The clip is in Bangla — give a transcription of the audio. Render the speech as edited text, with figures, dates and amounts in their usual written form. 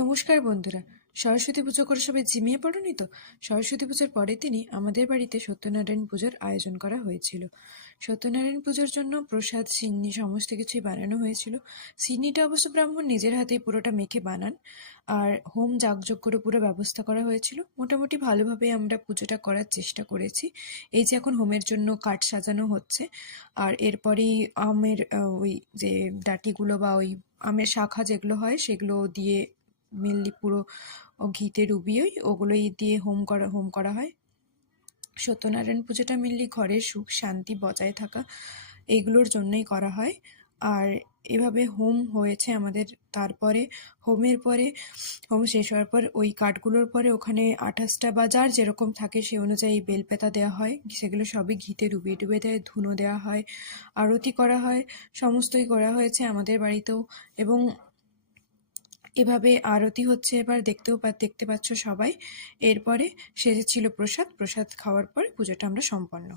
নমস্কার বন্ধুরা। সরস্বতী পুজো করে সবাই ঝিমিয়ে পড়োনি তো? সরস্বতী পুজোর পরের দিনই আমাদের বাড়িতে সত্যনারায়ণ পুজোর আয়োজন করা হয়েছিল। সত্যনারায়ণ পুজোর জন্য প্রসাদ, সিন্নি সমস্ত কিছুই বানানো হয়েছিল। সিন্নিটা অবশ্য ব্রাহ্মণ নিজের হাতেই পুরোটা মেখে বানান। আর হোম যাগযজ্ঞ করে পুরো ব্যবস্থা করা হয়েছিল। মোটামুটি ভালোভাবে আমরা পুজোটা করার চেষ্টা করেছি। এই যে এখন হোমের জন্য কাঠ সাজানো হচ্ছে, আর এরপরেই আমের ওই যে ডাঁটিগুলো বা ওই আমের শাখা যেগুলো হয় সেগুলো দিয়ে মেনলি পুরো ঘিতে ডুবিয়েই ওগুলোই দিয়ে হোম করা হয়। সত্যনারায়ণ পুজোটা মেনলি ঘরের সুখ শান্তি বজায় থাকা এইগুলোর জন্যই করা হয়। আর এভাবে হোম হয়েছে আমাদের। তারপরে হোম শেষ হওয়ার পর ওই কাঠগুলোর পরে ওখানে 28টা বা যার যেরকম থাকে সে অনুযায়ী বেলপাতা দেওয়া হয়, সেগুলো সবই ঘিতে ডুবিয়ে ডুবিয়ে দেয়, ধুনো দেওয়া হয়, আরতি করা হয়। সমস্তই করা হয়েছে আমাদের বাড়িতেও। এবং এভাবে আরতি হচ্ছে, এবার দেখতে পাচ্ছ সবাই। এরপরে শেষে ছিল প্রসাদ। প্রসাদ খাওয়ার পর পুজোটা আমরা সম্পন্ন